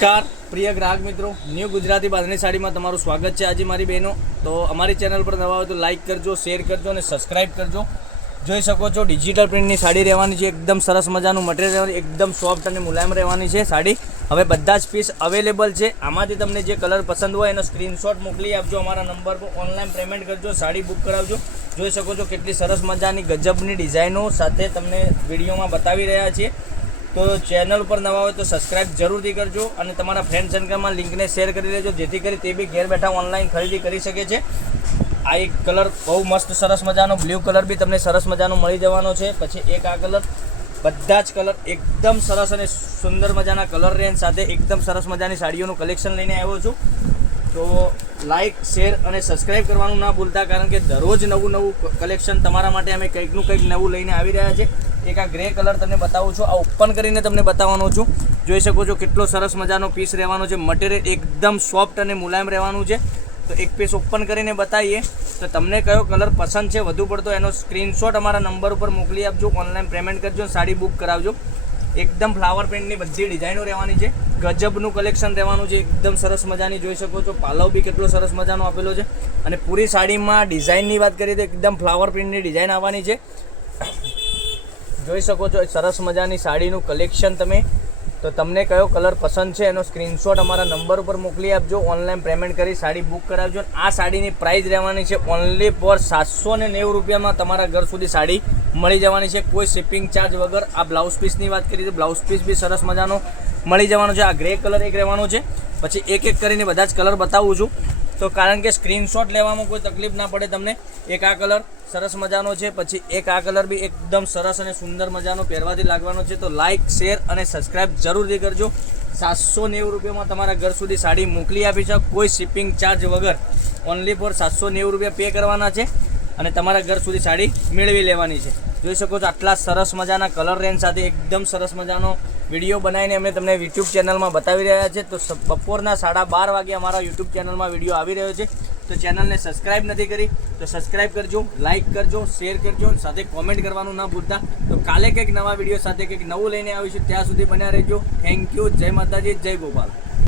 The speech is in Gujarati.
નમસ્કાર પ્રિય ગ્રાહક મિત્રો, ન્યૂ ગુજરાતી બાંધણી સાડીમાં તમારું સ્વાગત છે। આજે મારી બહેનો તો અમારી ચેનલ પર નવા હોય તો લાઇક કરજો, શેર કરજો અને સબસ્ક્રાઇબ કરજો। જોઈ શકો છો ડિજિટલ પ્રિન્ટની સાડી રહેવાની છે, એકદમ સરસ મજાનું મટીરિયલ રહેવાનું, એકદમ સોફ્ટ અને મુલાયમ રહેવાની છે સાડી। હવે બધા જ પીસ અવેલેબલ છે। આમાંથી તમને જે કલર પસંદ હોય એનો સ્ક્રીનશોટ મોકલી આપજો, અમારા નંબર પર ઓનલાઈન પેમેન્ટ કરજો, સાડી બુક કરાવજો। જોઈ શકો છો કેટલી સરસ મજાની ગજબની ડિઝાઇનો સાથે તમને વિડીયોમાં બતાવી રહ્યા છીએ। તો ચેનલ પર નવા હોય તો સબસ્ક્રાઇબ જરૂરથી કરજો અને તમારા ફ્રેન્ડ સર્કલમાં લિંકને શેર કરી દેજો, જેથી કરી તે બી ઘેર બેઠા ઓનલાઈન ખરીદી કરી શકે છે। આ એક કલર બહુ મસ્ત સરસ મજાનો બ્લુ કલર બી તમને સરસ મજાનો મળી જવાનો છે। પછી એક આ કલર, બધા જ કલર એકદમ સરસ અને સુંદર મજાના કલર રેન્જ સાથે એકદમ સરસ મજાની સાડીઓનું કલેક્શન લઈને આવ્યો છું। તો લાઇક, શેર અને સબસ્ક્રાઇબ કરવાનું ના ભૂલતા, કારણ કે દરરોજ નવું કલેક્શન તમારા માટે અમે કંઈકનું કંઈક નવું લઈને આવી રહ્યા છે। એક આ ગ્રે કલર તમને બતાવું છું, આ ઓપન કરીને તમને બતાવવાનો છું। જોઈ શકો છો કેટલો સરસ મજાનો પીસ રહેવાનો છે, મટીરિયલ એકદમ સોફ્ટ અને મુલાયમ રહેવાનું છે। તો એક પીસ ઓપન કરીને બતાવીએ તો તમને કયો કલર પસંદ છે વધુ પડતો એનો સ્ક્રીનશોટ અમારા નંબર ઉપર મોકલી આપજો, ઓનલાઈન પેમેન્ટ કરજો, સાડી બુક કરાવજો। એકદમ ફ્લાવર પ્રિન્ટની બધી ડિઝાઇનો રહેવાની છે, ગજબનું કલેક્શન રહેવાનું છે, એકદમ સરસ મજાની। જોઈ શકો છો પાલવ બી કેટલો સરસ મજાનો આપેલો છે અને પૂરી સાડીમાં ડિઝાઇનની વાત કરીએ તો એકદમ ફ્લાવર પ્રિન્ટની ડિઝાઇન આવવાની છે। જોઈ શકો છો સરસ મજાની સાડીનું કલેક્શન તમે, તો તમને કયો કલર પસંદ છે એનો સ્ક્રીનશોટ અમારા નંબર ઉપર મોકલી આપજો, ઓનલાઈન પેમેન્ટ કરી સાડી બુક કરાવજો। આ સાડીની પ્રાઇસ રહેવાની છે ઓનલી ફોર 790 રૂપિયામાં તમારા ઘર સુધી સાડી મળી જવાની છે, કોઈ શિપિંગ ચાર્જ વગર। આ બ્લાઉઝ પીસની વાત કરીએ તો બ્લાઉઝ પીસ બી સરસ મજાનો મળી જવાનો છે। આ ગ્રે કલર એક રહેવાનો છે, પછી એક એક કરીને બધા જ કલર બતાવું છું, તો કારણ કે સ્ક્રીનશોટ લેવામાં કોઈ તકલીફ ના પડે તમને। એક આ કલર સરસ મજાનો છે, પછી એક આ કલર બી એકદમ સરસ અને સુંદર મજાનો પહેરવાથી લાગવાનો છે। તો લાઇક, શેર અને સબસ્ક્રાઇબ જરૂરથી કરજો। 790 રૂપિયામાં તમારા ઘર સુધી સાડી મોકલી આપી છે, કોઈ શિપિંગ ચાર્જ વગર। ઓનલી ફોર 790 રૂપિયા પે કરવાના છે અને તમારા ઘર સુધી સાડી મેળવી લેવાની છે। જોઈ શકો છો આટલા સરસ મજાના કલર રેન્જ સાથે એકદમ સરસ મજાનો વિડીયો બનાવીને અમે તમને યુટ્યુબ ચેનલમાં બતાવી રહ્યા છે। તો બપોરના 12:30 વાગે અમારા યુટ્યુબ ચેનલમાં વિડીયો આવી રહ્યો છે, તો ચેનલને સબસ્ક્રાઇબ નથી કરી તો સબસ્ક્રાઇબ કરજો, લાઇક કરજો, શેર કરજો, સાથે કોમેન્ટ કરવાનું ના ભૂલતા। તો કાલે કંઈક નવા વિડીયો સાથે કંઈક નવું લઈને આવીશું, ત્યાં સુધી બન્યા રહેજો। થેન્ક યુ, જય માતાજી, જય ગોપાલ।